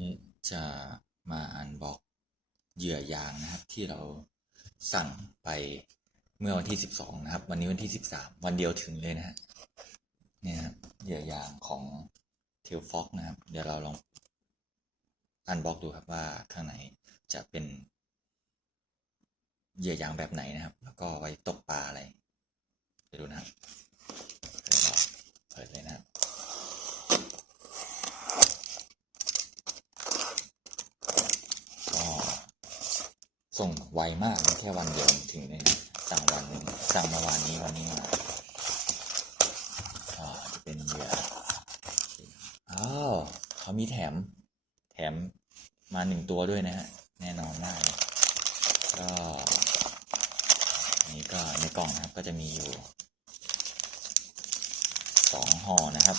นี่จะมาอันบอกเหยื่อยางนะครับ ที่เราสั่งไปเมื่อวันที่สิบสองนะครับ วันนี้วันที่สิบสามวันเดียวถึงเลยนะฮะเนี่ยครับเหยื่อยางของเทลฟ็อกนะครับ เดี๋ยวเราลองอันบอกดูครับว่าข้างในจะเป็นเหยื่อยางแบบไหนนะครับ แล้วก็ไว้ตกปลาอะไรไปดูนะครับเดี๋ยวเราเปิดเลยนะครับ ก็ ส่งไวมากแค่วันเดียวถึงเลยนะสั่งวันหนึ่งสั่งเมื่อวานนี้วันนี้มาอ่าจะเป็นเหยื่ออ้าวเขามีแถม แถมมาหนึ่งตัวด้วยนะฮะ แน่นอนมากเลยก็อันนี้ก็ในกล่องนะครับก็จะมีอยู่สองห่อนะครับ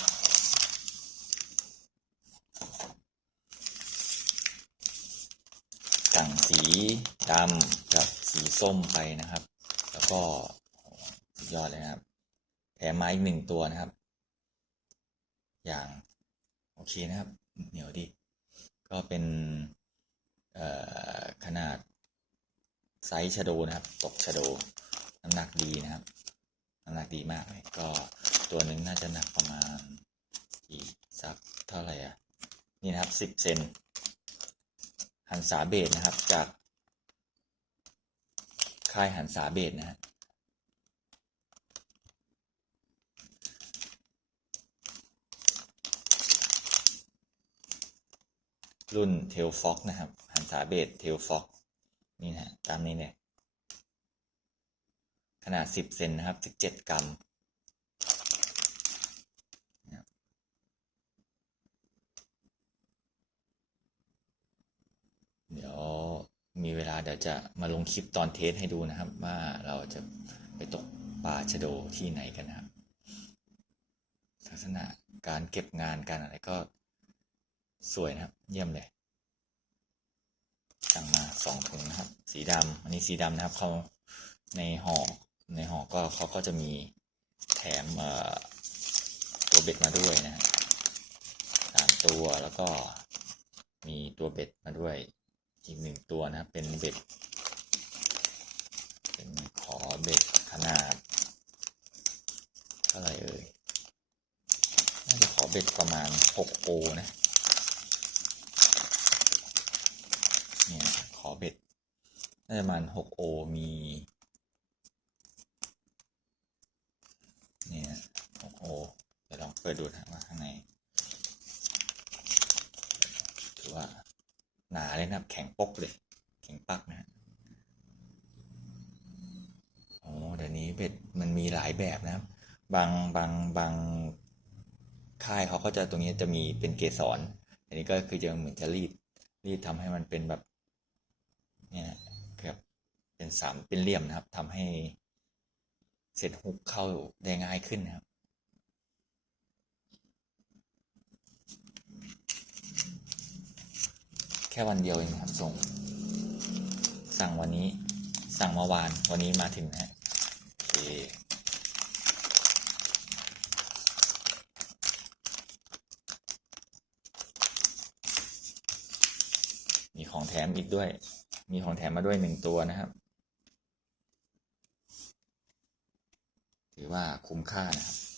สั่งสีดำกับสีส้มไปนะครับ แล้วก็สุดยอดเลยนะครับ แถมไมาอีกหนึ่งตัวนะครับ อย่าง โอเคนะครับ เหนียวดี ก็เป็นขนาด ไซส์ชะโดนะครับ ตกชะโด น้ำหนักดีนะครับ น้ำหนักดีมากเลยก็ตัวหนึ่งน่าจะหนักประมาณกี่สักเท่าไหร่อะ นี่นะครับสิบเซน หันษาเบสนะครับ จากค่ายหันษาเบสนะฮะรุ่นเทลฟ็อกนะครับ หันษาเบสเทลฟ็อกนี่นะฮะตามนี้เนี่ยขนาด 10 เซนนะครับ 17 กรัมนะครับเดี๋ยวมี เวลาเดี๋ยวจะมาลงคลิปตอนเทสให้ดูนะครับ ว่าเราจะไปตกปลาชะโดที่ไหนกันนะครับลักษณะการเก็บงานการอะไรก็สวยนะครับ เยี่ยมเลยสั่งมาสองถุงนะครับ สีดำอันนี้สีดำนะครับเขาในห่อในห่อก็เขาก็จะมีแถมตัวเบ็ดมาด้วยนะฮะสามตัวแล้วก็มีตัวเบ็ดมาด้วย อีกหนึ่งตัวนะครับ เป็นเบ็ด เป็นขอเบ็ดขนาดเท่าไหร่เอ่ยน่าจะขอเบ็ดประมาณหกโอนะ เนี่ยขอเบ็ดน่าจะประมาณหกโอมีเนี่ยหกโอเดี๋ยวลองเปิดดูนะว่าข้างในถือว่า หนาเลยนะครับ แข็งปกเลย แข็งปักนะฮะโอ้เดี๋ยวนี้เบ็ดมันมีหลายแบบนะครับ บางบางบางค่ายเขาก็จะตรงนี้จะมีเป็นเกสรอันนี้ก็คือจะเหมือนจะรีดรีดทำให้มันเป็นแบบเนี่ยครับเป็นสามเป็นเหลี่ยมนะครับทำให้เสร็จฮุกเข้าได้ง่ายขึ้นนะครับ ค่วันเดียวเองนะครับส่ง สั่งวันนี้ สั่งเมื่อวาน วันนี้มาถึงนะฮะโอเค มีของแถมอีกด้วย มีของแถมมาด้วยหนึ่งตัวนะครับ ถือว่าคุ้มค่านะครับ